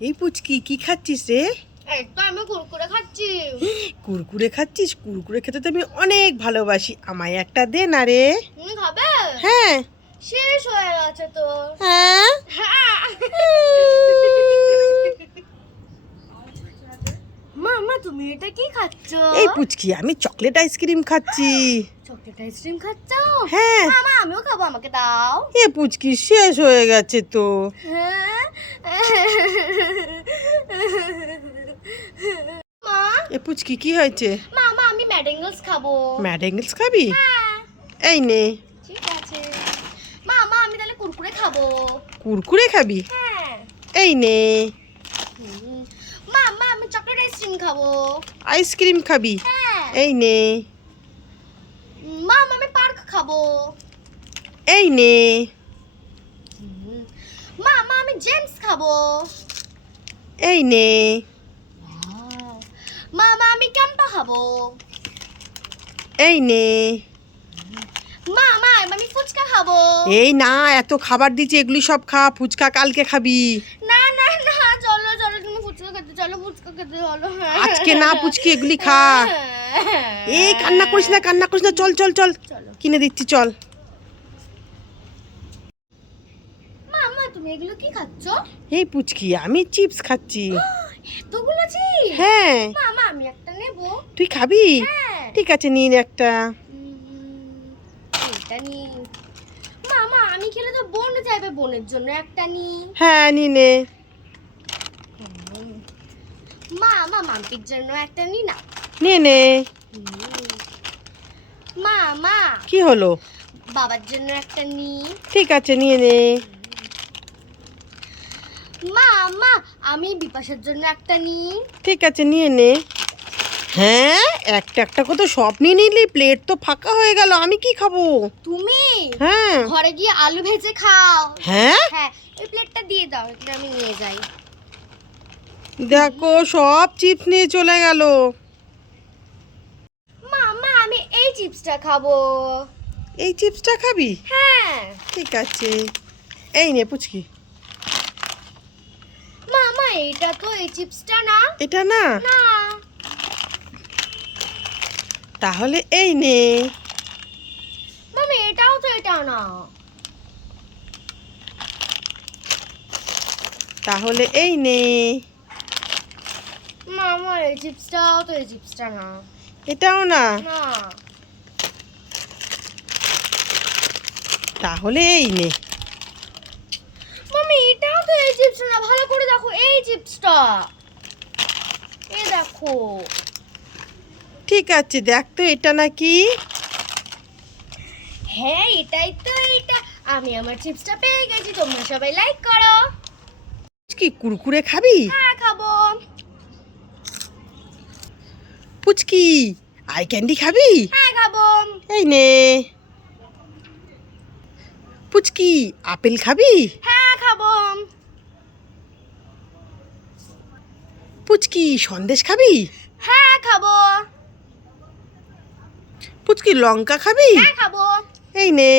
এই পুচকি কি খাচ্ছিস রে? আমি কুরকুরে খাচ্ছি। কুরকুরে খাচ্ছিস? কুরকুরে খেতে তো আমি অনেক ভালোবাসি। আমায় একটা দে না রে। খাবে? হ্যাঁ। শেষ হয়ে গেছে তো। হ্যাঁ? মা তুমি এটা কি খাচ্ছ? এই পুচকি আমি চকলেট আইসক্রিম খাচ্ছি। চকলেট আইসক্রিম খাচ্ছ? হ্যাঁ। মামা আমিও খাব আমাকে দাও। এ পুচকি শেষ হয়ে গেছে তো। হ্যাঁ। এ পুচকি কি হয়েছে? মামা আমি ম্যাডেঙ্গলস খাব। ম্যাডেঙ্গলস খাবি? হ্যাঁ। এই নে। ঠিক আছে। মামা আমি তাহলে কুরকুরে খাব। কুরকুরে খাবি? হ্যাঁ। এই নে। মামা আমি চকলেট আইসক্রিম খাব। আইসক্রিম খাবি? হ্যাঁ। এই নে। মামা আমি পার্ক খাব। এই নে। মামা আমি জেমস খাব। এই নে। মামা আমি ক্যাম্পা খাব। এই নে। মামা আমি ফুচকা খাব। এই না এত খাবার দিচ্ছি এগুলি সব খা ফুচকা কালকে খাবি। না না না চলো চলো তুমি ফুচকা খেতে চলো ফুচকা খেতে চলো। আজকে না পুচকি এগুলি খা। এই কান্না করিস না কান্না করিস না চল চল চল। চলো। কিনে দিচ্ছি চল। মামা তুমি এগুলো কি খাচ্ছ? এই পুচকি আমি চিপস খাচ্ছি। এতগুলো জি হ্যাঁ। মামা আমি একটা নেব। তুই খাবি? হ্যাঁ। ঠিক আছে নিয়ে নে একটা। এটা নি। মামা আমি খেলে তো বোন চাইবে বোনের জন্য একটা নি হ্যাঁ নিয়ে নে। মামা মাম্পির জন্য একটা নি না? নিয়ে নে। মামা। কি হলো? বাবার জন্য একটা নি ঠিক আছে নিয়ে নে। মামা আমি বিপাশার জন্য একটা নি ঠিক আছে নিয়ে নে। হ্যাঁ একটা একটা কত সব নিয়ে নিলি প্লেট তো ফাঁকা হয়ে গেল আমি কি খাব? তুমি? হ্যাঁ। ঘরে গিয়ে আলু ভেজে খাও। হ্যাঁ? হ্যাঁ এই প্লেটটা দিয়ে দাও এটা আমি নিয়ে যাই। দেখো সব চিপস নিয়ে চলে গেল। মামা আমি এই চিপসটা খাব। এই চিপসটা খাবি? হ্যাঁ। ঠিক আছে। এই নে পুচকি। এটা তো এই চিপসটা না। এটা না? না। তাহলে এই নে। মামা এটাও তো এটা না। তাহলে এই নে। মামা এই চিপসটাও তো এই চিপসটা না। এটাও না? না। তাহলে এই নে মামি এটাও তো এই চিপসটা না ভালো করে দেখো এই চিপসটা এই দেখো। ঠিক আছে দেখ তো এটা নাকি। হ্যাঁ এটাই তো এটা। আমি আমার চিপসটা পেয়ে গেছি তোমরা সবাই লাইক করো। কি কুরকুরে খাবি? হ্যাঁ খাব। পুচকি আই ক্যান্ডি খাবি? হ্যাঁ খাব। এই নে। পুচকি আপেল খাবি? হ্যাঁ খাব পুচকি সন্দেশ খাবি? হ্যাঁ খাব। পুচকি লঙ্কা খাবি? হ্যাঁ খাব। এই নে।